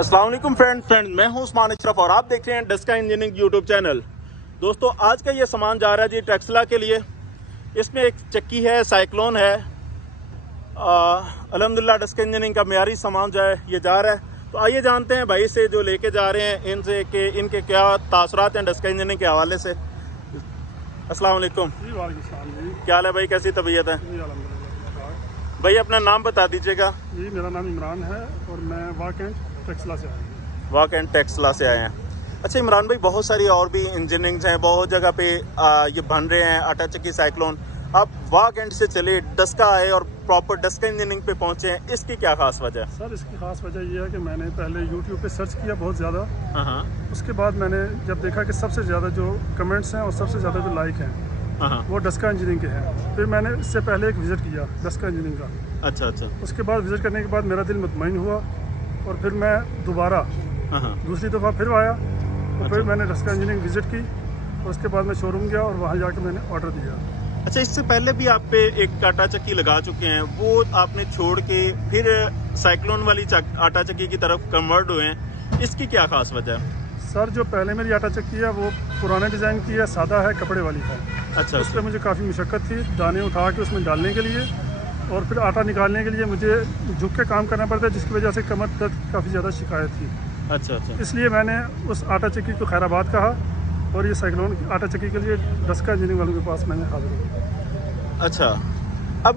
अस्सलाम वालेकुम फ्रेंड्स, मैं हूं उस्मान अशरफ और आप देख रहे हैं डस्का इंजीनियरिंग यूट्यूब चैनल। दोस्तों, आज का ये सामान जा रहा है जी टेक्सला के लिए। इसमें एक चक्की है, साइक्लोन है। अल्हम्दुलिल्लाह डस्का इंजीनियरिंग का मेयारी सामान जो है ये जा रहा है। तो आइए जानते हैं भाई से जो लेके जा रहे हैं इनसे कि इनके क्या तासुरात हैं डस्का इंजीनियरिंग के हवाले से। अस्सलाम वालेकुम। क्या हाल है भाई, कैसी तबीयत है भाई? अपना नाम बता दीजिएगा। जी, मेरा नाम इमरान है और मैं वाक एंड टेक्सला से आया हूँ। वाक एंड टेक्सला से आए हैं। अच्छा इमरान भाई, बहुत सारी और भी इंजीनियरिंग्स हैं, बहुत जगह पे ये बन रहे हैं आटा चक्की साइक्लोन। आप वाक एंड से चले डस्का आए और प्रॉपर डस्का इंजीनियरिंग पे पहुंचे हैं, इसकी क्या खास वजह है? सर, इसकी खास वजह यह है कि मैंने पहले यूट्यूब पे सर्च किया बहुत ज़्यादा। उसके बाद मैंने जब देखा कि सबसे ज़्यादा जो कमेंट्स हैं और सबसे ज़्यादा जो लाइक हैं वो डस्का इंजीनियरिंग के हैं। फिर मैंने इससे पहले एक विज़िट किया डस्का इंजीनियरिंग का। अच्छा। उसके बाद विज़िट करने के बाद मेरा दिल मुतमईन हुआ और फिर मैं दोबारा दूसरी दफ़ा फिर आया और फिर मैंने डस्का इंजीनियरिंग विज़िट की और उसके बाद मैं शोरूम गया और वहाँ जाके मैंने ऑर्डर दिया। अच्छा, इससे पहले भी आप पे एक आटा चक्की लगा चुके हैं, वो आपने छोड़ के फिर साइक्लोन वाली आटा चक्की की तरफ कन्वर्ट हुए हैं, इसकी क्या खास वजह है? सर, जो पहले मेरी आटा चक्की है वो पुराने डिज़ाइन की है, सादा है, कपड़े वाली है। अच्छा। उस पर मुझे काफ़ी मशक्क़त थी दाने उठा के उसमें डालने के लिए और फिर आटा निकालने के लिए मुझे झुक के काम करना पड़ता है, जिसकी वजह से कमर दर्द की काफ़ी ज़्यादा शिकायत थी। अच्छा। इसलिए मैंने उस आटा चक्की को खैराबाद कहा और ये साइक्लोन की आटा चक्की के लिए डस्का इंजीनियरिंग वालों के पास मैंने हाजिर हुआ। अच्छा, अब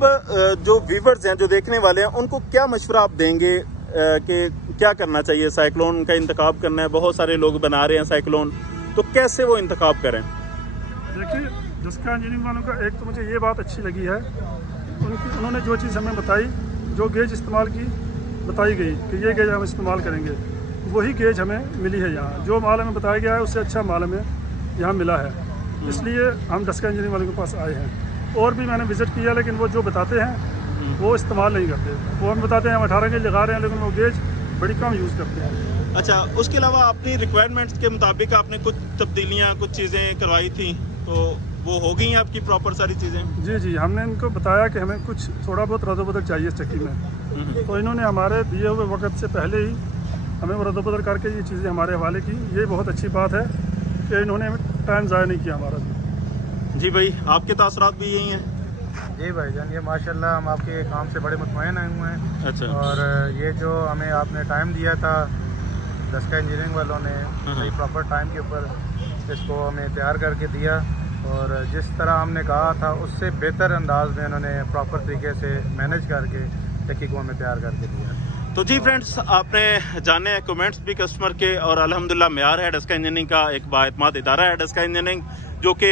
जो व्यूअर्स हैं, जो देखने वाले हैं, उनको क्या मशवरा आप देंगे कि क्या करना चाहिए? साइक्लोन का इंतखाब करना है, बहुत सारे लोग बना रहे हैं साइक्लोन, तो कैसे वो इंतखाब करें? देखिए, डस्का इंजीनियरिंग वालों का एक तो मुझे ये बात अच्छी लगी है, उन्होंने जो चीज़ हमें बताई, जो गेज इस्तेमाल की बताई गई कि ये गेज हम इस्तेमाल करेंगे, वही गेज हमें मिली है यहाँ। जो माल हमें बताया गया है उससे अच्छा माल हमें यहाँ मिला है, इसलिए हम डस्का इंजीनियरिंग वालों के पास आए हैं। और भी मैंने विज़िट किया, लेकिन वो जो बताते हैं वो इस्तेमाल नहीं करते। वो हमें बताते हैं हम 18 गेज लगा रहे हैं, लेकिन वो गेज बड़ी कम यूज़ करते हैं। अच्छा, उसके अलावा अपनी रिक्वायरमेंट्स के मुताबिक आपने कुछ तब्दीलियाँ, कुछ चीज़ें करवाई थी, तो वो हो गई हैं आपकी प्रॉपर सारी चीज़ें? जी, हमने इनको बताया कि हमें कुछ थोड़ा बहुत रद्द-बदल चाहिए इस चक्की में, तो इन्होंने हमारे दिए हुए वक्त से पहले ही हमें वो रद्द-बदल करके ये चीज़ें हमारे हवाले की। ये बहुत अच्छी बात है कि इन्होंने टाइम ज़ाया नहीं किया हमारा। जी भाई, आपके तासुरात भी यही हैं? जी भाईजान, ये माशाल्लाह हम आपके काम से बड़े मुतमईन आए हुए हैं। अच्छा। और ये जो हमें आपने टाइम दिया था डस्का इंजीनियरिंग वालों ने, प्रॉपर टाइम के ऊपर इसको हमें तैयार करके दिया और जिस तरह हमने कहा था उससे बेहतर अंदाज में उन्होंने प्रॉपर तरीके से मैनेज करके चक्की को हमें तैयार करके दिया। तो जी फ्रेंड्स, आपने जाने हैं कमेंट्स भी कस्टमर के, और अल्हम्दुलिल्लाह मेयार है डस्का इंजीनियरिंग का, एक बाएतमाद इदारा है डस्का इंजीनियरिंग, जो कि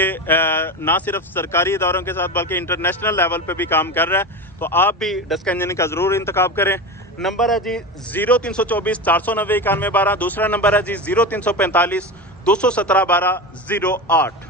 ना सिर्फ सरकारी इदारों के साथ बल्कि इंटरनेशनल लेवल पे भी काम कर रहा है। तो आप भी डस्का इंजीनियरिंग का ज़रूर इंतखाब करें। नंबर है जी 0324 490 91 12। दूसरा नंबर है जी 0345 217 12 08।